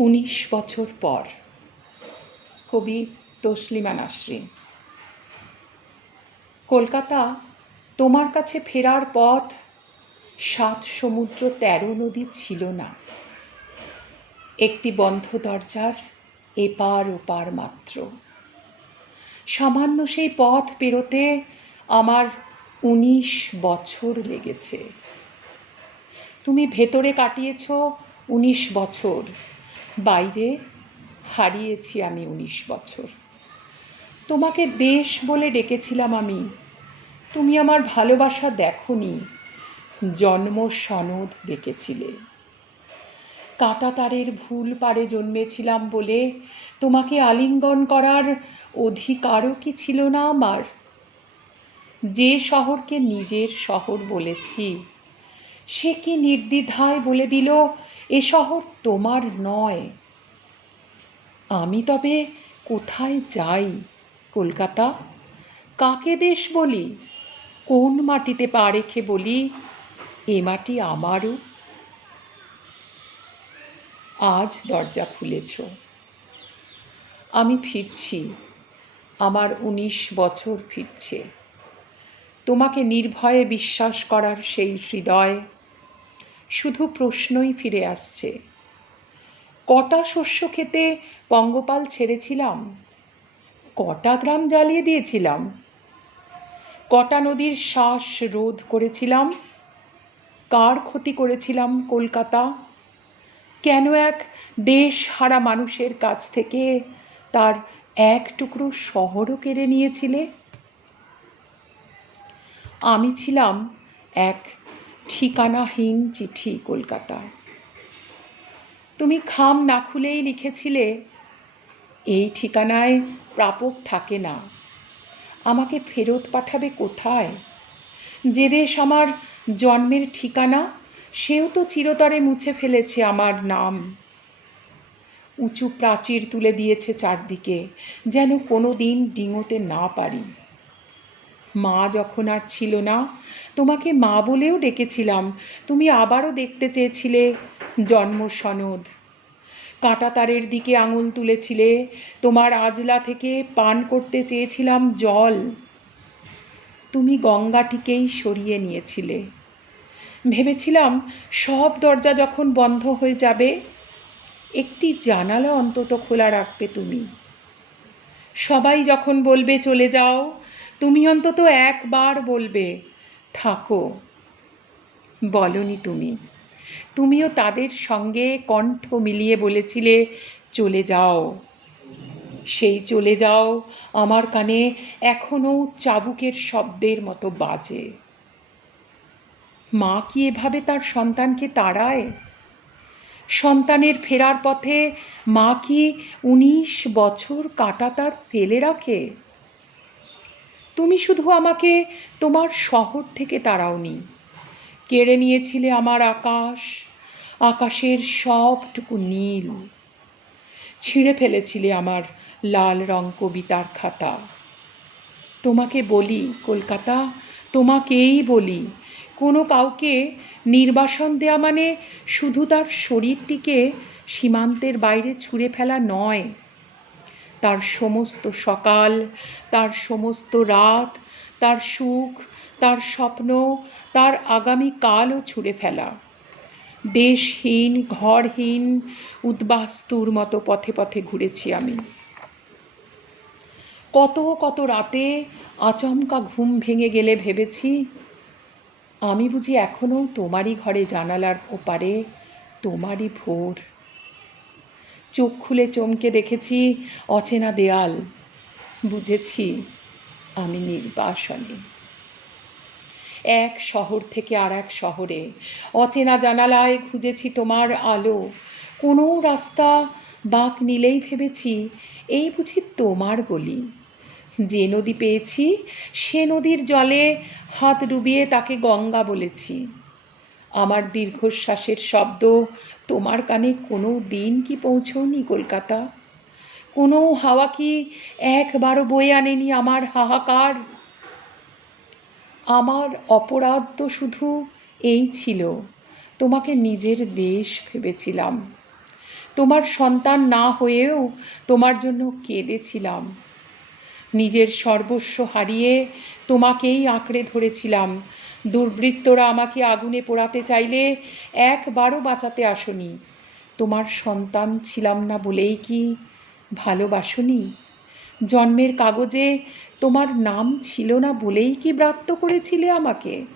19 বছর পর। কবি তসলিমা নাসরিন। কলকাতা, তোমার কাছে ফেরার পথ 7 সমুদ্র 13 নদী ছিল না, একটি বন্ধ দরজার এপার ওপার মাত্র। সামান্য সেই পথ পেরোতে আমার 19 বছর লেগেছে। তুমি ভেতরে কাটিয়েছ 19 বছর, বাইরে হারিয়েছি আমি 19 বছর। তোমাকে দেশ বলে ডেকেছিলাম আমি, তুমি আমার ভালোবাসা দেখোনি, জন্ম সনদ দেখেছিলে। কাঁটাতারের ভুল পারে জন্মেছিলাম বলে তোমাকে আলিঙ্গন করার অধিকারও কি ছিল না আমার? যে শহরকে নিজের শহর বলেছি, সে কি নির্দ্বিধায় বলে দিল এ শহর তোমার নয়? আমি তবে কোথায় যাই কলকাতা? কাকে দেশ বলি? কোন মাটিতে পা রেখে বলি এ মাটি আমারও? আজ দরজা খুলেছ, আমি ফিরছি, আমার 19 বছর ফিরছে। তোমাকে নির্ভয়ে বিশ্বাস করার সেই হৃদয় শুধু প্রশ্নই ফিরে আসছে। কটা শস্য খেতে পঙ্গপাল ছেড়েছিলাম, কটা গ্রাম জ্বালিয়ে দিয়েছিলাম, কটা নদীর শ্বাস রোধ করেছিলাম, কার ক্ষতি করেছিলাম কলকাতা? কেন এক দেশ হারা মানুষের কাছ থেকে তার এক টুকরো শহরও কেড়ে নিয়েছিলে? আমি ছিলাম এক ঠিকানাহীন চিঠি কলকাতা। তুমি খাম না খুলেই লিখেছিলে, এই ঠিকানায় প্রাপক থাকে না, আমাকে ফেরত পাঠাবে কোথায়? যে দেশ আমার জন্মের ঠিকানা, সেও তো চিরতরে মুছে ফেলেছে আমার নাম। উঁচু প্রাচীর তুলে দিয়েছে চারদিকে, যেন কোনো দিন ডিঙোতে না পারি। মা যখন আর ছিল না, তোমাকে মা বলেও ডেকেছিলাম, তুমি আবারও দেখতে চেয়েছিলে জন্ম সনদ। কাঁটাতারের দিকে আঙুল তুলেছিলে, তোমার আজলা থেকে পান করতে চেয়েছিলাম জল। তুমি গঙ্গাটিকেই সরিয়ে নিয়েছিলে। ভেবেছিলাম সব দরজা যখন বন্ধ হয়ে যাবে, একটি জানালা অন্তত খোলা রাখবে তুমি। সবাই যখন বলবে চলে যাও, তুমি অন্তত একবার বলবে থাকো। বলনি তুমি, তুমিও তাদের সঙ্গে কণ্ঠ মিলিয়ে বলেছিলে চলে যাও। সেই চলে যাও আমার কানে এখনো চাবুকের শব্দের মতো বাজে। মা কি এভাবে তার সন্তানকে তাড়ায়? সন্তানের ফেরার পথে মা কি 19 বছর কাঁটাতার ফেলে রাখে? তুমি শুধু আমাকে তোমার শহর থেকে তাড়াওনি, কেড়ে নিয়েছিলে আমার আকাশ, আকাশের সবটুকু নীল। ছিঁড়ে ফেলেছিলে আমার লাল রং কবিতার খাতা। তোমাকে বলি কলকাতা, তোমাকেই বলি, কোনো কাউকে নির্বাসন দেয়া মানে শুধু তার শরীরটিকে সীমান্তের বাইরে ছুঁড়ে ফেলা নয়, তার সমস্ত সকাল, তার সমস্ত রাত, তার সুখ, তার স্বপ্ন, তার আগামীকালও ছুঁড়ে ফেলা। দেশহীন, ঘরহীন, উদ্বাস্তুর মতো পথে পথে ঘুরেছি আমি। কত কত রাতে আচমকা ঘুম ভেঙে গেলে ভেবেছি, আমি বুঝি এখনো তোমারই ঘরে জানালার ওপারে, তোমারই ভোর। চোখ খুলে চমকে দেখেছি অচেনা দেয়াল, বুঝেছি আমি নির্বাসনে। এক শহর থেকে আর এক শহরে অচেনা জানালায় খুঁজেছি তোমার আলো। কোনো রাস্তা বাঁক নিলেই ভেবেছি এই বুঝি তোমার গলি। যে নদী পেয়েছি সে নদীর জলে হাত ডুবিয়ে তাকে গঙ্গা বলেছি। আমার দীর্ঘশ্বাসের শব্দ তোমার কানে কোনো দিন কি পৌঁছওনি কলকাতা? কোনো হাওয়া কি একবারও বয়ে আনেনি আমার হাহাকার? আমার অপরাধ তো শুধু এই ছিল, তোমাকে নিজের দেশ ভেবেছিলাম। তোমার সন্তান না হয়েও তোমার জন্য কেঁদেছিলাম। নিজের সর্বস্ব হারিয়ে তোমাকেই আঁকড়ে ধরেছিলাম। দুর্বৃত্তরা আমাকে আগুনে পোড়াতে চাইলে একবারও বাঁচাতে আসনি। তোমার সন্তান ছিলাম না বলেই কি ভালোবাসনি? জন্মের কাগজে তোমার নাম ছিল না বলেই কি ব্রাত্য করেছিলে আমাকে?